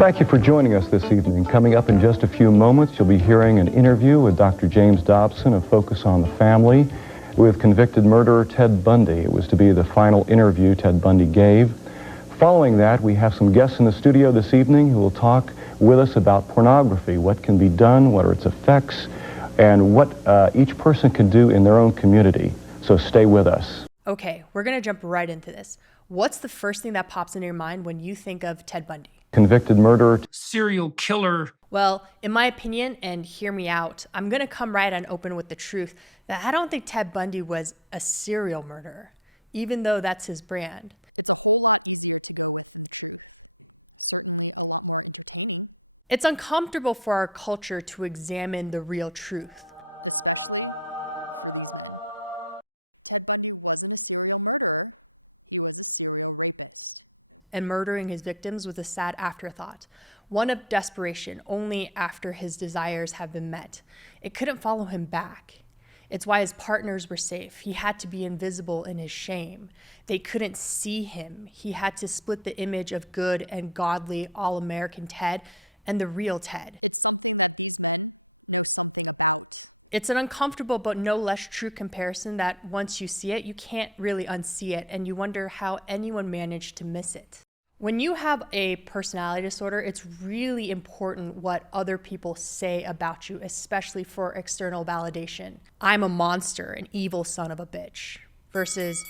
Thank you for joining us this evening. Coming up in just a few moments, you'll be hearing an interview with Dr. James Dobson of Focus on the Family with convicted murderer Ted Bundy. It was to be the final interview Ted Bundy gave. Following that, we have some guests in the studio this evening who will talk with us about pornography, what can be done, what are its effects, and what each person can do in their own community. So stay with us. Okay, we're going to jump right into this. What's the first thing that pops into your mind when you think of Ted Bundy? Convicted murderer. Serial killer. Well, in my opinion, and hear me out, I'm going to come right and open with the truth that I don't think Ted Bundy was a serial murderer, even though that's his brand. It's a whole lot easier to go with than the truth. Certainly a lot more entertaining. It's uncomfortable for our culture to examine the real truth, especially for these men. Ted Bundy wasn't a serial murderer. He was a serial rapist. And murdering his victims was a sad afterthought, one of desperation only after his desires have been met. It couldn't follow him back. It's why his partners were safe. He had to be invisible in his shame. They couldn't see him. He had to split the image of good and godly all-American Ted and the real Ted. It's something that these men know something about. It's an uncomfortable but no less true comparison that once you see it, you can't really unsee it, and you wonder how anyone managed to miss it. When you have a personality disorder, it's really important what other people say about you, especially for external validation. I'm a monster, an evil son of a bitch, versus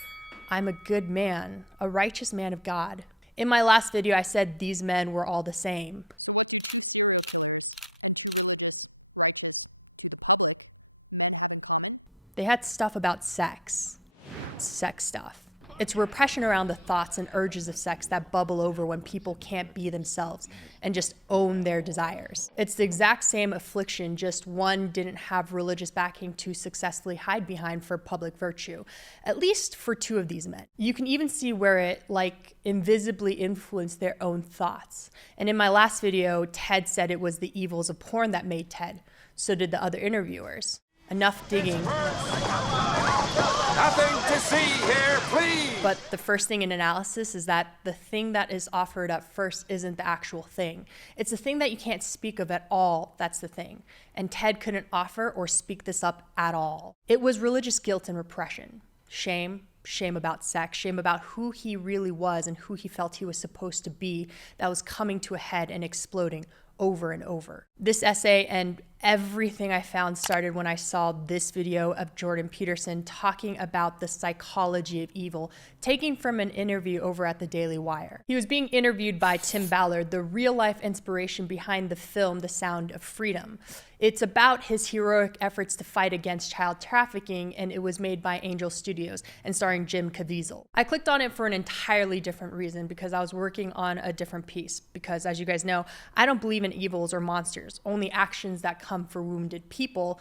I'm a good man, a righteous man of God. In my last video, I said these men were all the same. So what do two serial killers and two religious, righteous, to the public, men have in common? They had stuff about sex stuff. It's repression around the thoughts and urges of sex that bubble over when people can't be themselves and just own their desires. It's the exact same affliction, just one didn't have religious backing to successfully hide behind for public virtue, at least for two of these men. You can even see where it invisibly influenced their own thoughts. And in my last video, Ted said it was the evils of porn that made Ted. So did the other interviewers. Enough digging. Nothing to see here, please. But the first thing in analysis is that the thing that is offered up first isn't the actual thing. It's the thing that you can't speak of at all that's the thing. And Ted couldn't offer or speak this up at all. It was religious guilt and repression. Shame about sex, shame about who he really was and who he felt he was supposed to be that was coming to a head and exploding over and over. This essay and everything I found started when I saw this video of Jordan Peterson talking about the psychology of evil, taken from an interview over at the Daily Wire. He was being interviewed by Tim Ballard, the real-life inspiration behind the film The Sound of Freedom. It's about his heroic efforts to fight against child trafficking, and it was made by Angel Studios and starring Jim Caviezel. I clicked on it for an entirely different reason, because I was working on a different piece. Because as you guys know, I don't believe in evils or monsters, only actions that come for wounded people.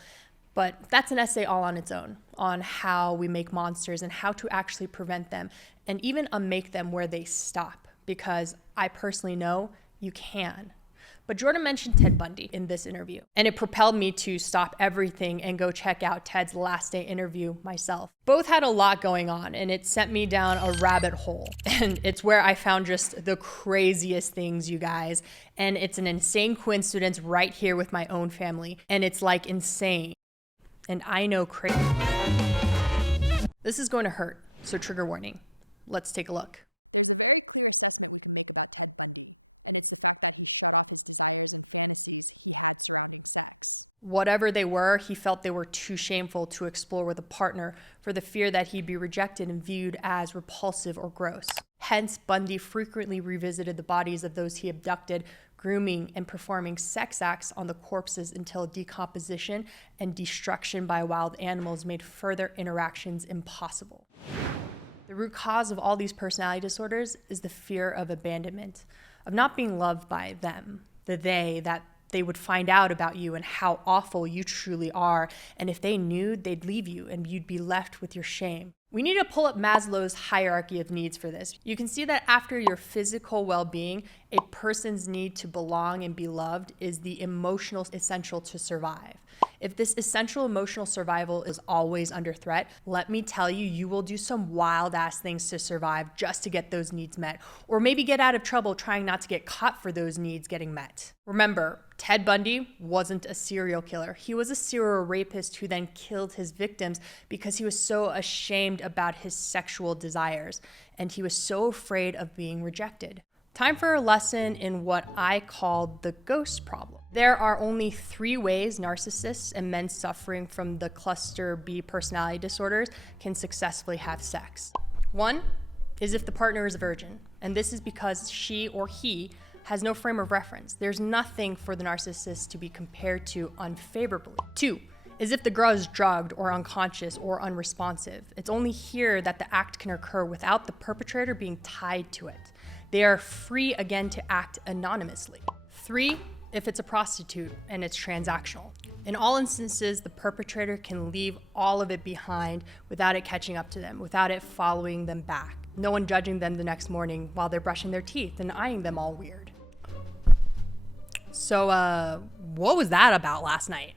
But that's an essay all on its own, on how we make monsters and how to actually prevent them and even unmake them where they stop, because I personally know you can. But Jordan mentioned Ted Bundy in this interview, and it propelled me to stop everything and go check out Ted's last day interview myself. Both had a lot going on, and it sent me down a rabbit hole. And it's where I found just the craziest things, you guys. And it's an insane coincidence right here with my own family. And it's like insane. And I know crazy. This is going to hurt, so trigger warning. Let's take a look. There's a very clear assessment we can make about Ted Bundy. And it's the fact that he shut off his desires and fantasies he had surrounding sex. Whatever they were, he felt they were too shameful to explore with a partner for the fear that he'd be rejected and viewed as repulsive or gross. Hence, Bundy frequently revisited the bodies of those he abducted, grooming and performing sex acts on the corpses until decomposition and destruction by wild animals made further interactions impossible. The root cause of all these personality disorders is the fear of abandonment, of not being loved by them, that they would find out about you and how awful you truly are. And if they knew, they'd leave you and you'd be left with your shame. We need to pull up Maslow's hierarchy of needs for this. You can see that after your physical well-being A person's need to belong and be loved is the emotional essential to survive. If this essential emotional survival is always under threat, let me tell you, you will do some wild ass things to survive just to get those needs met, or maybe get out of trouble trying not to get caught for those needs getting met. Remember, Ted Bundy wasn't a serial killer. He was a serial rapist who then killed his victims because he was so ashamed about his sexual desires, and he was so afraid of being rejected. Time for a lesson in what I call the ghost problem. There are only 3 ways narcissists and men suffering from the cluster B personality disorders can successfully have sex. 1 is if the partner is a virgin, and this is because she or he has no frame of reference. There's nothing for the narcissist to be compared to unfavorably. 2 is if the girl is drugged or unconscious or unresponsive. It's only here that the act can occur without the perpetrator being tied to it. They are free again to act anonymously. 3, if it's a prostitute and it's transactional. In all instances, the perpetrator can leave all of it behind without it catching up to them, without it following them back. No one judging them the next morning while they're brushing their teeth and eyeing them all weird. So, what was that about last night?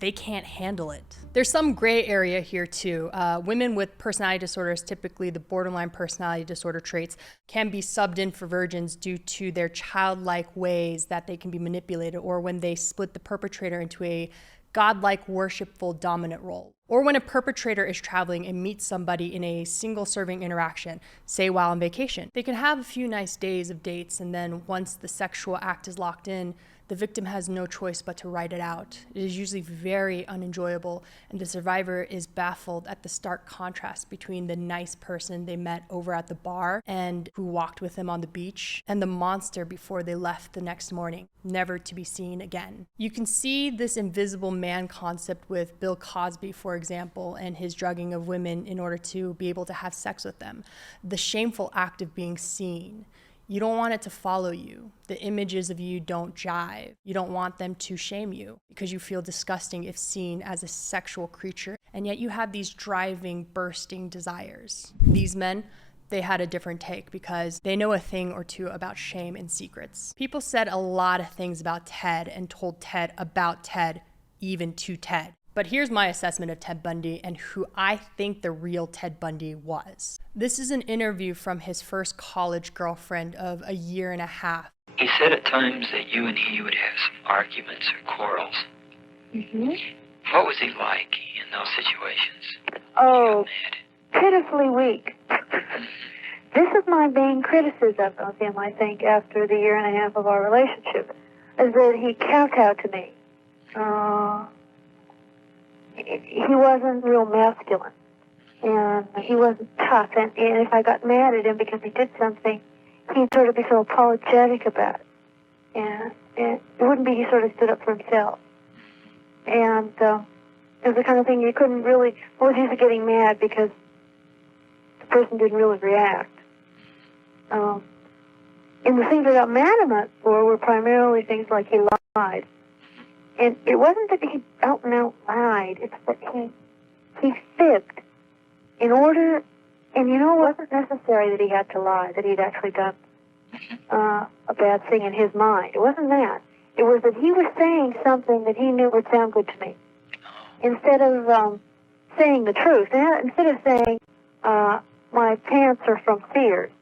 They can't handle it. There's some gray area here too. Women with personality disorders, typically the borderline personality disorder traits, can be subbed in for virgins due to their childlike ways that they can be manipulated, or when they split the perpetrator into a godlike, worshipful, dominant role. Or when a perpetrator is traveling and meets somebody in a single serving interaction, say while on vacation. They can have a few nice days of dates, and then once the sexual act is locked in, the victim has no choice but to write it out. It is usually very unenjoyable, and the survivor is baffled at the stark contrast between the nice person they met over at the bar and who walked with them on the beach, and the monster before they left the next morning, never to be seen again. You can see this invisible man concept with Bill Cosby, for example, and his drugging of women in order to be able to have sex with them. The shameful act of being seen. You don't want it to follow you. The images of you don't jive. You don't want them to shame you because you feel disgusting if seen as a sexual creature, and yet you have these driving, bursting desires. These men, they had a different take because they know a thing or two about shame and secrets. People said a lot of things about Ted and told Ted about Ted, even to Ted. But here's my assessment of Ted Bundy and who I think the real Ted Bundy was. This is an interview from his first college girlfriend of a year and a half. He said at times that you and he would have some arguments or quarrels. Mm-hmm. What was he like in those situations? Oh, pitifully weak. This is my main criticism of him, I think, after the year and a half of our relationship, is that he kowtowed to me. He wasn't real masculine, and he wasn't tough, and if I got mad at him because he did something, he'd sort of be so apologetic about it, and it wouldn't be he sort of stood up for himself, and it was the kind of thing you couldn't really, well, he was getting mad because the person didn't really react. And the things I got mad at him for were primarily things like he lied. And it wasn't that he out and out lied, it's that he fibbed in order, and you know, it wasn't necessary that he had to lie, that he'd actually done a bad thing in his mind. It wasn't that. It was that he was saying something that he knew would sound good to me. Instead of saying the truth, instead of saying, my pants are from Sears,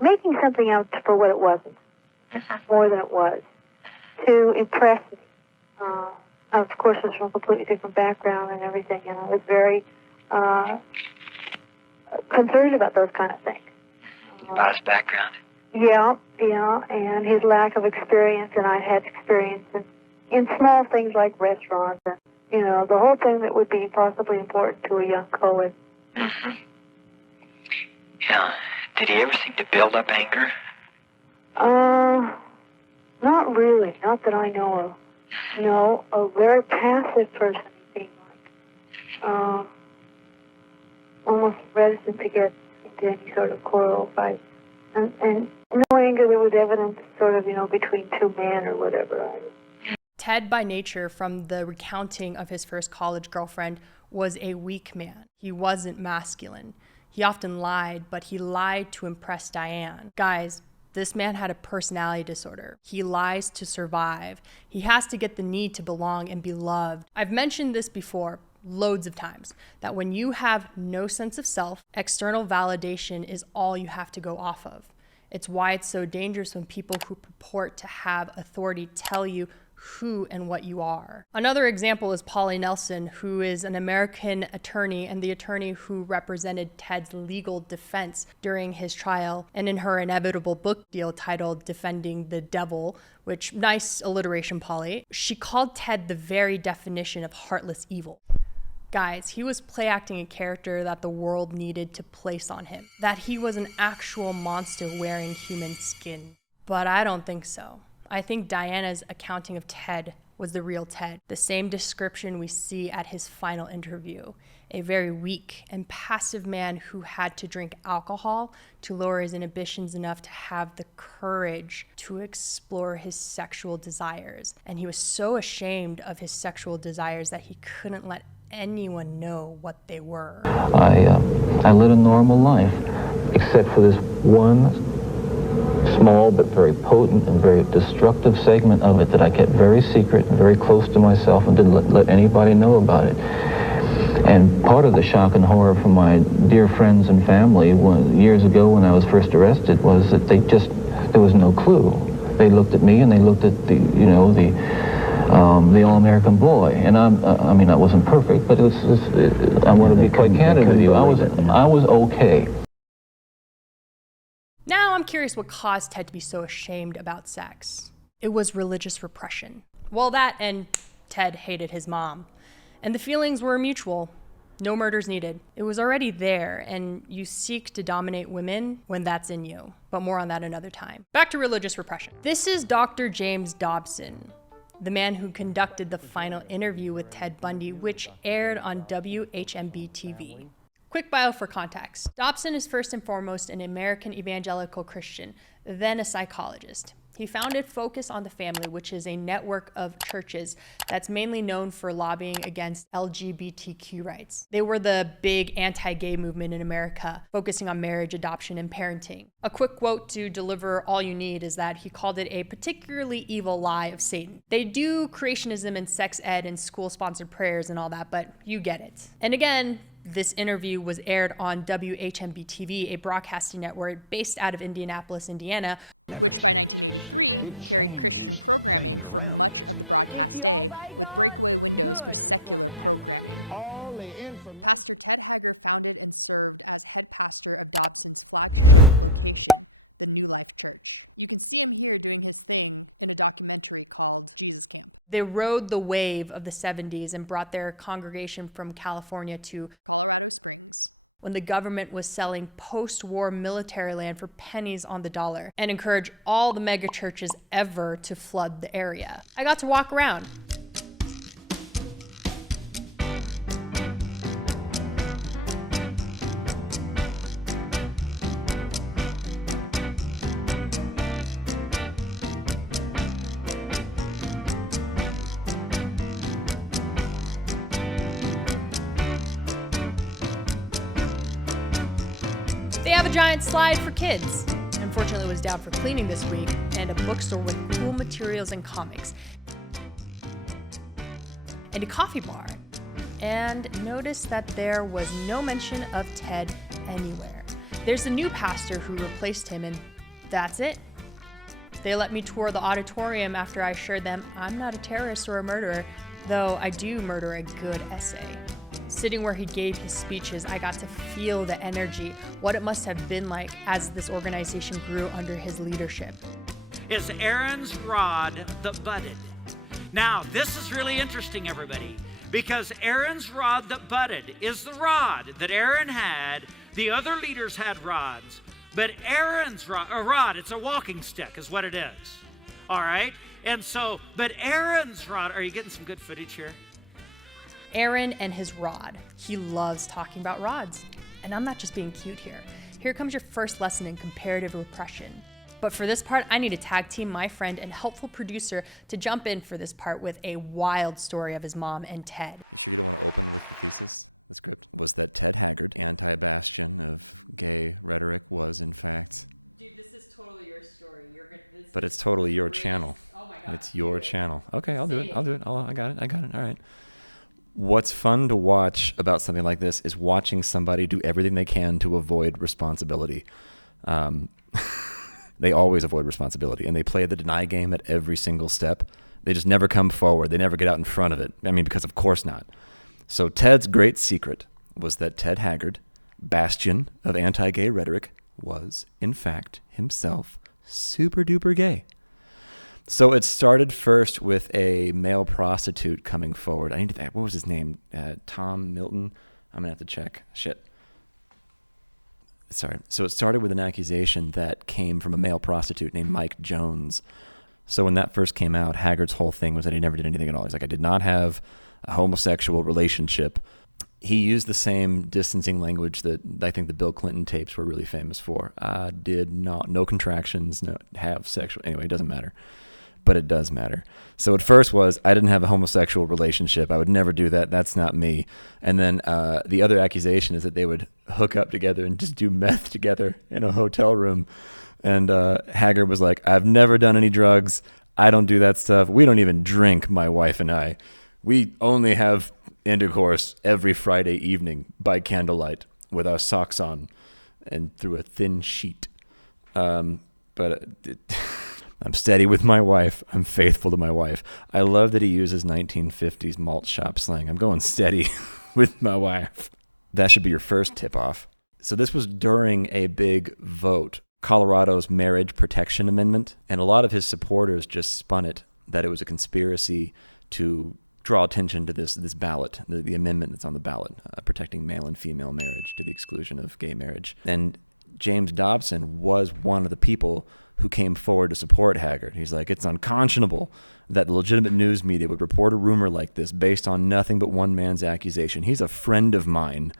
making something out for what it wasn't, more than it was, to impress me. Of course, I was from a completely different background and everything, and I was very concerned about those kind of things. About his background? Yeah, and his lack of experience, and I had experience in small things like restaurants, and, you know, the whole thing that would be possibly important to a young poet. Mm-hmm. Yeah. Did he ever seem to build up anger? Not really, not that I know of. No, a very passive person, he seemed like. Almost reticent to get into any sort of quarrel fight. And no anger that was evident, sort of, you know, between two men or whatever. Ted, by nature, from the recounting of his first college girlfriend, was a weak man. He wasn't masculine. He often lied, but he lied to impress Diane. Guys, This man had a personality disorder. He lies to survive. He has to get the need to belong and be loved. I've mentioned this before loads of times, that when you have no sense of self, external validation is all you have to go off of. It's why it's so dangerous when people who purport to have authority tell you who and what you are. Another example is Polly Nelson, who is an American attorney and the attorney who represented Ted's legal defense during his trial, and in her inevitable book deal titled Defending the Devil, which, nice alliteration, Polly, she called Ted the very definition of heartless evil. Guys, he was play acting a character that the world needed to place on him, that he was an actual monster wearing human skin. But I don't think so. I think Diana's accounting of Ted was the real Ted, the same description we see at his final interview. A very weak and passive man who had to drink alcohol to lower his inhibitions enough to have the courage to explore his sexual desires. And he was so ashamed of his sexual desires that he couldn't let anyone know what they were. I led a normal life, except for this one small but very potent and very destructive segment of it that I kept very secret and very close to myself and didn't let anybody know about it. And part of the shock and horror from my dear friends and family years ago when I was first arrested was that there was no clue. They looked at me and they looked at the all-American boy. And I mean, I wasn't perfect, but I want to be quite candid with you. I was okay. Now I'm curious what caused Ted to be so ashamed about sex. It was religious repression. Well, that and Ted hated his mom. And the feelings were mutual. No murders needed. It was already there, and you seek to dominate women when that's in you. But more on that another time. Back to religious repression. This is Dr. James Dobson, the man who conducted the final interview with Ted Bundy, which aired on WHMB TV. Quick bio for context. Dobson is first and foremost an American evangelical Christian, then a psychologist. He founded Focus on the Family, which is a network of churches that's mainly known for lobbying against LGBTQ rights. They were the big anti-gay movement in America, focusing on marriage, adoption, and parenting. A quick quote to deliver all you need is that he called it a particularly evil lie of Satan. They do creationism and sex ed and school-sponsored prayers and all that, but you get it. And again, this interview was aired on WHMB TV, a broadcasting network based out of Indianapolis, Indiana, which by 1983 carried Christian programming for much of the broadcast day, with breakaway windows for secular programming. Pastor Ted Hager founded and served as head pastor of Dobson's flagship location, the New Life Church. You can see him here doing his thing in a documentary called Jesus Camp. They rode the wave of the 70s and brought their congregation from California to Colorado Springs when the government was selling post-war military land for pennies on the dollar and encouraged all the mega churches ever to flood the area. I got to walk around. They have a giant slide for kids. Unfortunately, it was down for cleaning this week, and a bookstore with cool materials and comics. And a coffee bar. And notice that there was no mention of Ted anywhere. There's a new pastor who replaced him, and that's it. They let me tour the auditorium after I assured them I'm not a terrorist or a murderer, though I do murder a good essay. Sitting where he gave his speeches, I got to feel the energy, what it must have been like as this organization grew under his leadership. Is Aaron's rod that budded. Now, this is really interesting, everybody, because Aaron's rod that budded is the rod that Aaron had. The other leaders had rods, but Aaron's rod, it's a walking stick is what it is. All right? And so, but Aaron's rod, are you getting some good footage here? Aaron and his rod. He loves talking about rods. And I'm not just being cute here. Here comes your first lesson in comparative repression. But for this part, I need to tag team my friend and helpful producer to jump in for this part with a wild story of his mom and Ted. You sure you don't want to open with the thesis? The script was that Ted Haggard, anti-bastion of gay rhetoric, was in fact... Dude, this is totally your story. But it's totally your channel. It's your channel. Okay, I'll do it. I got it. All right. What's fun to watch about something like this is watching somebody do everything they can to avoid responsibility. They always avoid responsibility, and they play the deny game at every single step. They just never come forward. They never get out in front of it. I mean, because of course not. So Ted's great secret was that Ted Haggard, bastion of anti-gay rhetoric, was, in fact, himself super duper gay. So it started first with a male prostitute coming forward. I need to think, what was his name? Tom Milton? I'm going to have to check. Shit. Sorry. So it started with an accusation that came from a male prostitute named Mike Jones. So when that first came out, Haggard's whole thing was that he never did anything at all. He's like, I did not have a homosexual relationship. He used the same distancing language that I think the Bill Clinton tapes were really famous for. I did not, no contractions, no have sexual, anyway, it doesn't matter. But it does matter. So at first was, I didn't have a homosexual relationship. I would never do that. That's not me. And then the other accusation is that they would hook up together and just do meth together in a hotel room. And Haggard was like, I've never done any drugs. I don't do that stuff. We don't even drink, my wife and I. We only have intercourse every Friday evening by candlelight with our socks on and through a thin sheet. I'm steady with my wife. I'm faithful to my wife. I love that he uses 1950s malt shop slang. I'm going steady with my wife. That should be your first tip-off. So this was during a big vote, Colorado's Marriage Protection Amendment, and a lot of his supporters just spun it that it was a conspiracy to draw attention to this ballot, the amendment that's on the ballot, protecting male and female marriage to the exclusion of gay marriage. And James Dobson was one of the people who came forward to support Haggard. He's like, it's unconscionable that the legitimate news media would report a rumor like this based on nothing but one man's accusation. He's a friend of mine,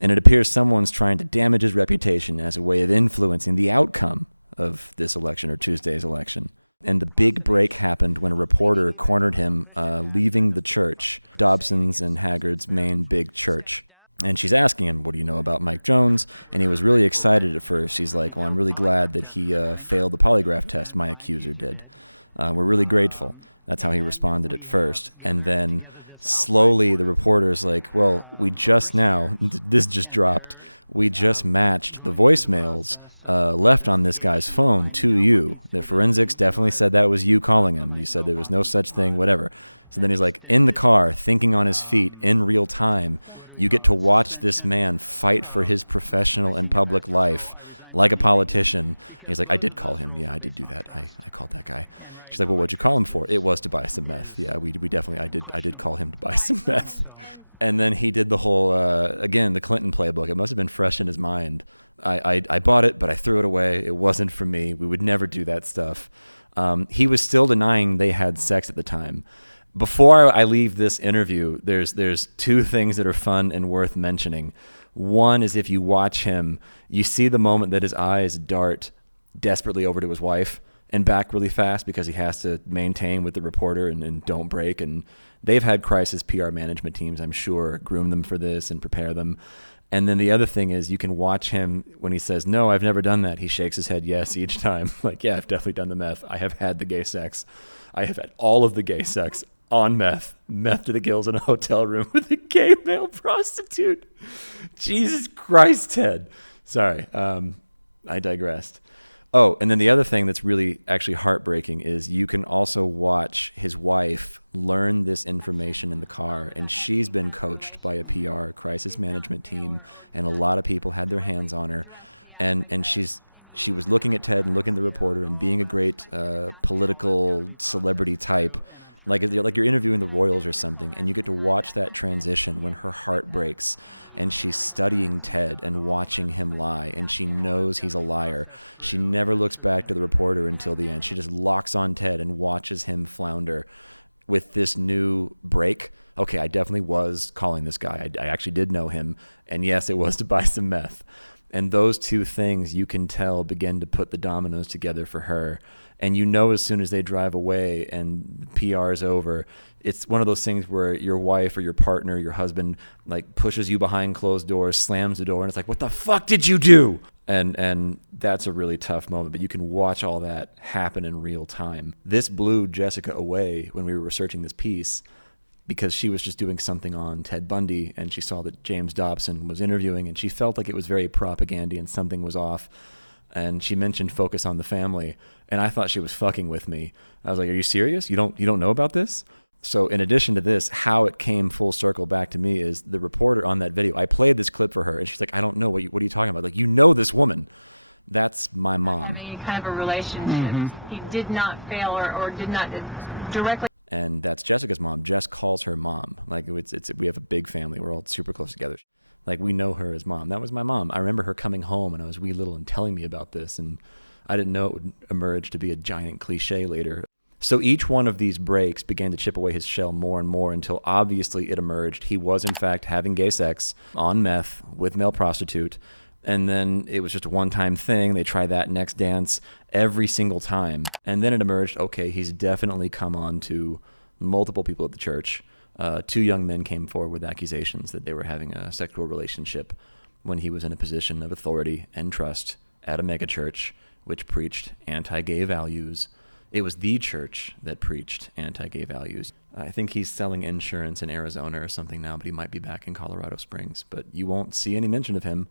and it appears someone's trying to damage his reputation as a way of influencing the outcome of this election or Tuesday's election. And the big break happened when a reporter cornered him leaving the church, Dobson's and Haggard's main big church. And she's asking him, what do you know about Mike Jones? And he was really excited at first. He's like, well, I'm really glad that he failed the polygraph test. My accuser did. We're really grateful. That's how he responded at first. And then slowly the reporter's like, well, we just now, this just dropped, we just matched the voicemails left on this guy's phone to you. The forensics definitely said that was you calling him. You said there was no such thing, whatever. So then he's like, in the car, thinking on his feet, in real time, you get to watch this man fight for his professional and public life like a politician. And he's like, I did call him. Yeah, I did do that. I called that guy. She's like, well, what'd you call him for? It was to buy some meth. Yeah, we definitely, I did call him to buy some meth. And then he did the whole, again, the Clinton playbook. It must have been fresh in his mind. I bought it, but I threw it away. It wasn't for me. We would never do that stuff. He was still denying they had sex at the time. Before I leave this interview, there's two things that are fun and worth mentioning. One is if you watch him, you see the moment that his eyes dart desperately over to his wife and back really fast because he has to maintain with the reporter and don't break. And they've had crisis PR management teams, I'm sure, groom them for this and prepare them. And then the other thing is you can watch him when he says, no, I've never done that. He shakes his head yes each time. Like, yeah, I've definitely done the meth. I have had the gay sex. I have had all of the gay sex on meth to the gills in a hotel room with a gay male prostitute. Jesus Christ, Ted. Sorry, I digressed. Oh, and then the other thing that's really actually heartbreaking is you can also watch his wife learn this information in the car, and she's been coached by a PR crisis management team, and a lot of people had their hands on her, and she was looking at Ted and looking at the reporter and being a great political celebrity type, like you're interviewing the royals or something, and you get to watch that transition when her heart breaks and she's studying Ted and watching him lie, and she knows he's a liar. She never looks back to the reporter until the end. She just locks on Ted and watches him flounder with this new break. Okay, I definitely was calling this guy. I actually did know him, and yes, it was to buy some meth. And those two things, you can tell, begin to put the dominoes together for her. And you know as soon as they drive away and PR is over, it's one of those things where your wife or your partner, your husband, like pushes you behind closed doors, slams the door, and it's like, what the fuck did you do? And that's a really tough moment, but you can watch all that happen in real time. This blew Jessica away when we were researching this piece because she was just doing something on Ted Bundy and she saw that James Dobson was interviewing and she felt like it was very propagandy and something was off. And she mentioned focus on the family and I thought she was fucking with me. I was like, are you serious? You don't know about this? So in addition to this, how it came full circle back to me is the reporter on that video. I played this clip for her, and she's like, I don't know. What are you talking about? Like, you know this woman. That's my mom. Having kind of a relationship. He did not fail or did not directly. And that's Jessica's mom. Jess calls her mom. Like, we have a big family. We're all super close together. Like, we know her as mom. That was my mom. I remember her coming home, and I was wee little and telling me about this, and I didn't know it would emerge to be a giant cliche later. So each one of these breaks began to chip away his shell more and more until obviously it emerged. He was, in fact, having gay sex on meth with male prostitute. And then it was just a one-time thing. They try that next dance every single time. And then it emerged, okay, he's definitely come on to multiple people at the church. 2 young men came forward with accusations that they were having a sexual relationship when he was in a position of authority and trust at a megachurch, which preached anti-gay values. It was the church that preached anti-gay values. I think he's selling insurance in Arizona or something now, but he might be back in Colorado Springs. But you won't see any mention of him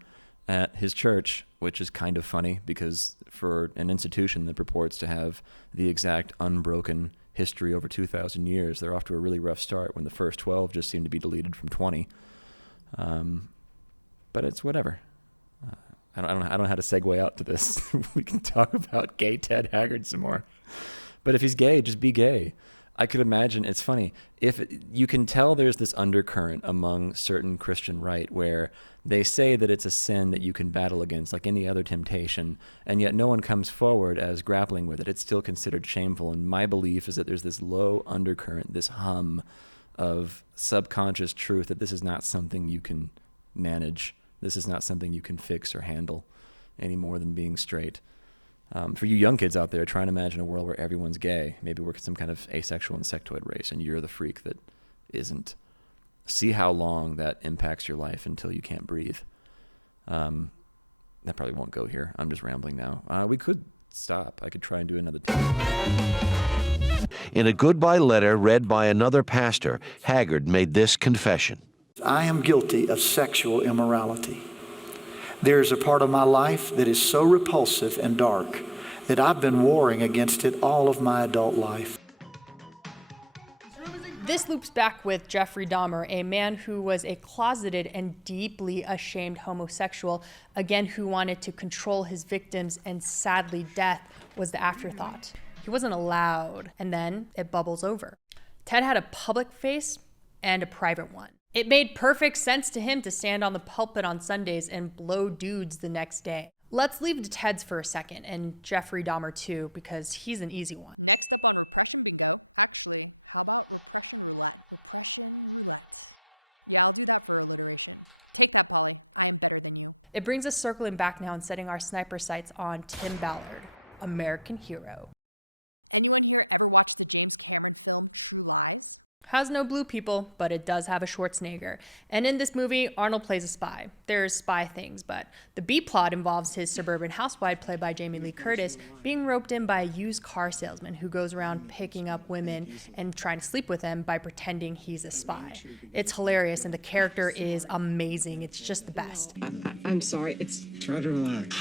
at his church, which is kind of funny because for an institution that purports to have the exact unbroken history over 2,000 years, they're off to a really rough start when the first 12 just seem to be deleted from 20. But it's whatever. I don't know how to segue out to this. We can talk about gay Ted Haggard some more. But if he's gay, just be gay. I could imagine, it's funny, if you can tell there's this undercurrent among certain Christian right where they say that it's a sin that you can battle against like any other temptation, and yet no one comes forward as grappling with it. It's still considered shameful. And my belief is that there's this low undercurrent, this hum of subconscious truth that this is not something you can manage. This is not something you can fix or handle any more than being straight. For you young kids out there, try and imagine a world where everyone's gay. Maybe we're some kind of asexual insectoid race, and you're the freak that isn't. See how long that impacts your life until you can't breathe. That probably won't go here. I'm just rambling now. We could stop. I could try and do another 10. In a goodbye letter read by another pastor, Haggard made this confession. I am guilty of sexual immorality. There's a part of my life that is so repulsive and dark that I've been warring against it all of my adult life. This loops back with Jeffrey Dahmer, a man who was a closeted and deeply ashamed homosexual, again, who wanted to control his victims, and sadly, death was the afterthought. He wasn't allowed, and then it bubbles over. Ted had a public face and a private one. It made perfect sense to him to stand on the pulpit on Sundays and blow dudes the next day. Let's leave the Teds for a second, and Jeffrey Dahmer too, because he's an easy one. Next up on Repression Bingo, actually, how about Repression Roulette? Repression Roulette. Yeah, I'll do that for alliteration. Take that, Polly. I am better than you. It brings us circling back now and setting our sniper sights on Tim Ballard, American hero. Anyone here ever watched the James Cameron film True Lies? Has no blue people, but it does have a Schwarzenegger. And in this movie, Arnold plays a spy. There's spy things, but the B-plot involves his suburban housewife, played by Jamie Lee Curtis, being roped in by a used car salesman who goes around picking up women and trying to sleep with them by pretending he's a spy. It's hilarious, and the character is amazing. It's just the best. I'm sorry. Try to relax.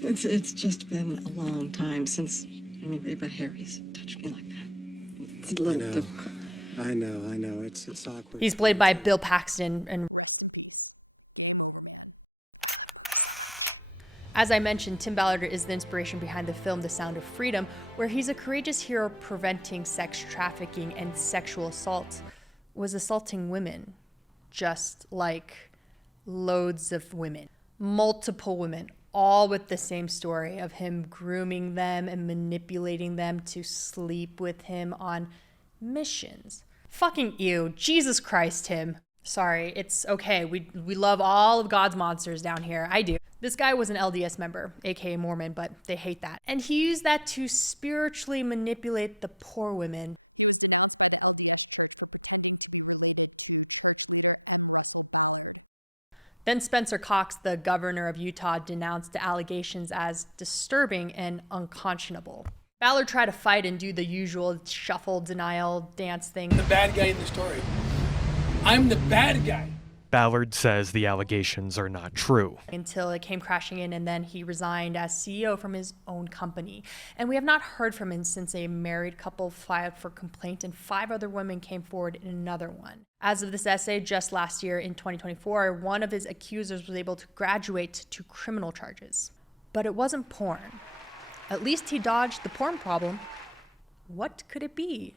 It's just been a long time since anybody Harry's touched me like that. It's a little difficult. I know. It's awkward. He's played by Bill Paxton, and rest in peace. Game over, man. I love movies so much. As I mentioned, Tim Ballard is the inspiration behind the film The Sound of Freedom, where he's a courageous hero preventing sex trafficking and sexual assault. Was assaulting women, just like loads of women. Multiple women, all with the same story of him grooming them and manipulating them to sleep with him on missions. Fucking ew. Jesus Christ, Tim. Sorry, it's okay. We love all of God's monsters down here. I do. This guy was an LDS member, aka Mormon, but they hate that. And he used that to spiritually manipulate the poor women. He was denounced by the LDS Church for pretending to be related to church leader M. Russell Ballard. Then Spencer Cox, the governor of Utah, denounced the allegations as disturbing and unconscionable. Ballard tried to fight and do the usual shuffle, denial, dance thing. The bad guy in the story. I'm the bad guy. Ballard says the allegations are not true. Until it came crashing in, and then he resigned as CEO from his own company. And we have not heard from him since a married couple filed for complaint and 5 other women came forward in another one. As of this essay, just last year in 2024, one of his accusers was able to graduate to criminal charges. But it wasn't porn. At least he dodged the porn problem. What could it be?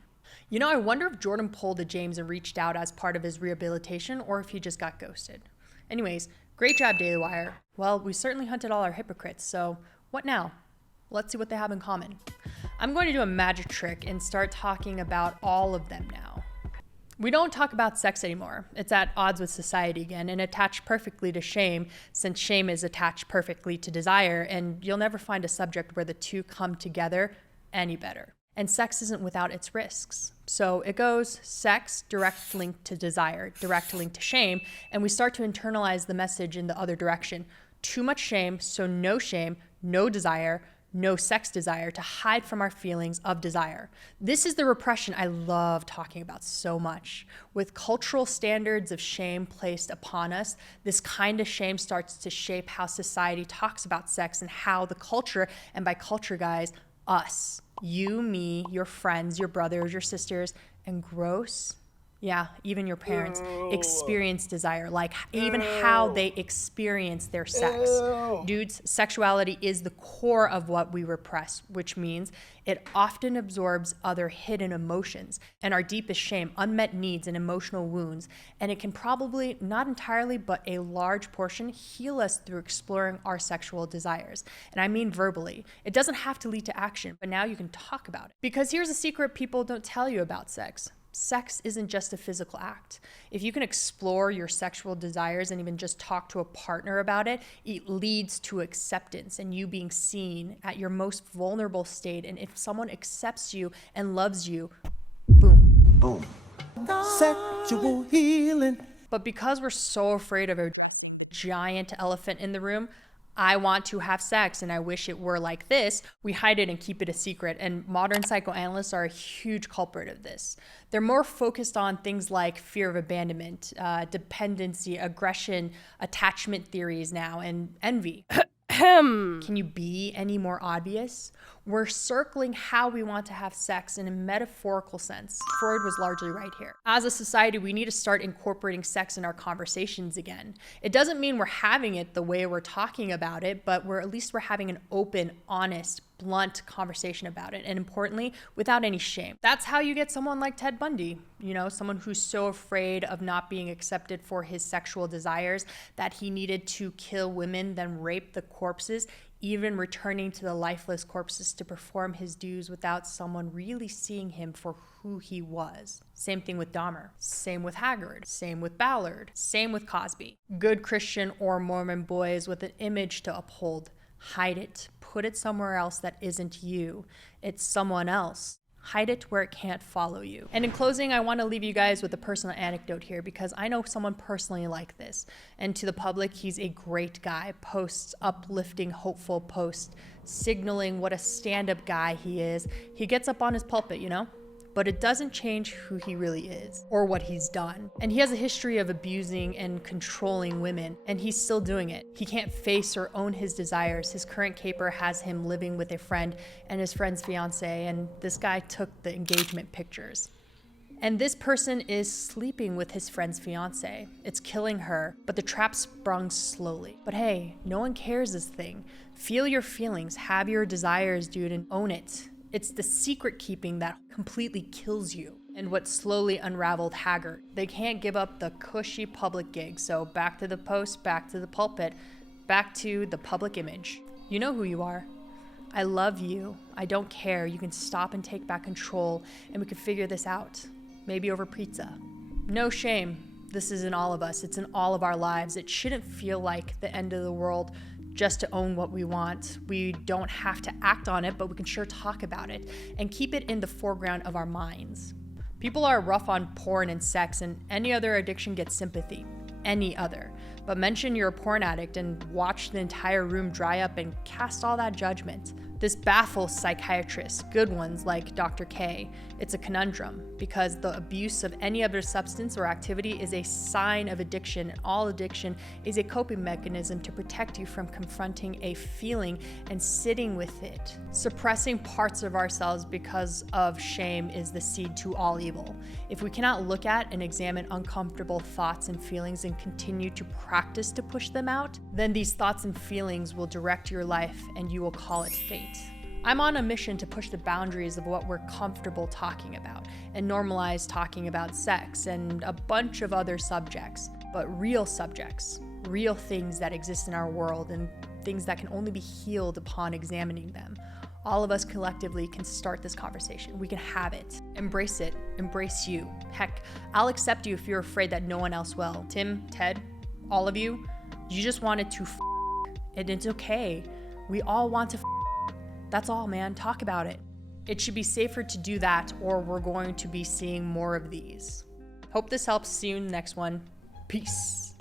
You know, I wonder if Jordan pulled a James and reached out as part of his rehabilitation, or if he just got ghosted. Anyways, great job, Daily Wire. Well, we certainly hunted all our hypocrites, so what now? Let's see what they have in common. I'm going to do a magic trick and start talking about all of them now. We don't talk about sex anymore. It's at odds with society again and attached perfectly to shame, since shame is attached perfectly to desire, and you'll never find a subject where the two come together any better. And sex isn't without its risks. So it goes sex, direct link to desire, direct link to shame, and we start to internalize the message in the other direction. Too much shame, so no desire, no sex desire, to hide from our feelings of desire. This is the repression I love talking about so much. With cultural standards of shame placed upon us, this kind of shame starts to shape how society talks about sex and how the culture, and by culture, guys, us, you, me, your friends, your brothers, your sisters, and gross, yeah, even your parents, experience desire, like even how they experience their sex. Dudes, sexuality is the core of what we repress, which means it often absorbs other hidden emotions and our deepest shame, unmet needs, and emotional wounds. And it can probably, not entirely, but a large portion, heal us through exploring our sexual desires. And I mean verbally. It doesn't have to lead to action, but now you can talk about it. Because here's a secret people don't tell you about sex. Sex isn't just a physical act. If you can explore your sexual desires and even just talk to a partner about it, it leads to acceptance and you being seen at your most vulnerable state. And if someone accepts you and loves you, boom. Sexual healing. But because we're so afraid of addressing the giant elephant in the room, I want to have sex and I wish it were like this, we hide it and keep it a secret. And modern psychoanalysts are a huge culprit of this. They're more focused on things like fear of abandonment, dependency, aggression, attachment theories now, and envy. Can you be any more obvious? We're circling how we want to have sex in a metaphorical sense. Freud was largely right here. As a society, we need to start incorporating sex in our conversations again. It doesn't mean we're having it the way we're talking about it, but at least we're having an open, honest, blunt conversation about it, and importantly, without any shame. That's how you get someone like Ted Bundy, someone who's so afraid of not being accepted for his sexual desires that he needed to kill women, then rape the corpses, even returning to the lifeless corpses to perform his dues without someone really seeing him for who he was. Same thing with Dahmer. Same with Haggard. Same with Ballard. Same with Cosby. Good Christian or Mormon boys with an image to uphold. Hide it. Put it somewhere else that isn't you. It's someone else. Hide it where it can't follow you. And in closing, I want to leave you guys with a personal anecdote here because I know someone personally like this. And to the public, he's a great guy. Posts uplifting, hopeful posts, signaling what a stand-up guy he is. He gets up on his pulpit, but it doesn't change who he really is or what he's done. And he has a history of abusing and controlling women, and he's still doing it. He can't face or own his desires. His current caper has him living with a friend and his friend's fiance, and this guy took the engagement pictures. And this person is sleeping with his friend's fiance. It's killing her, but the trap sprung slowly. But hey, no one cares this thing. Feel your feelings, have your desires, dude, and own it. It's the secret keeping that completely kills you. And what slowly unraveled Haggard. They can't give up the cushy public gig, so back to the post, back to the pulpit, back to the public image. You know who you are. I love you. I don't care. You can stop and take back control, and we can figure this out. Maybe over pizza. No shame. This is in all of us. It's in all of our lives. It shouldn't feel like the end of the world just to own what we want. We don't have to act on it, but we can sure talk about it and keep it in the foreground of our minds. People are rough on porn and sex, and any other addiction gets sympathy. any other. But mention you're a porn addict and watch the entire room dry up and cast all that judgment. This baffles psychiatrists, good ones like Dr. K. It's a conundrum because the abuse of any other substance or activity is a sign of addiction, and all addiction is a coping mechanism to protect you from confronting a feeling and sitting with it. Suppressing parts of ourselves because of shame is the seed to all evil. If we cannot look at and examine uncomfortable thoughts and feelings and continue to practice to push them out, then these thoughts and feelings will direct your life and you will call it fate. I'm on a mission to push the boundaries of what we're comfortable talking about and normalize talking about sex and a bunch of other subjects, but real subjects, real things that exist in our world and things that can only be healed upon examining them. All of us collectively can start this conversation. We can have it. Embrace it. Embrace you. Heck, I'll accept you if you're afraid that no one else will. Tim, Ted, all of you, you just wanted to and it's okay. We all want to That's all, man. Talk about it. It should be safer to do that, or we're going to be seeing more of these. Hope this helps. See you in the next one. Peace.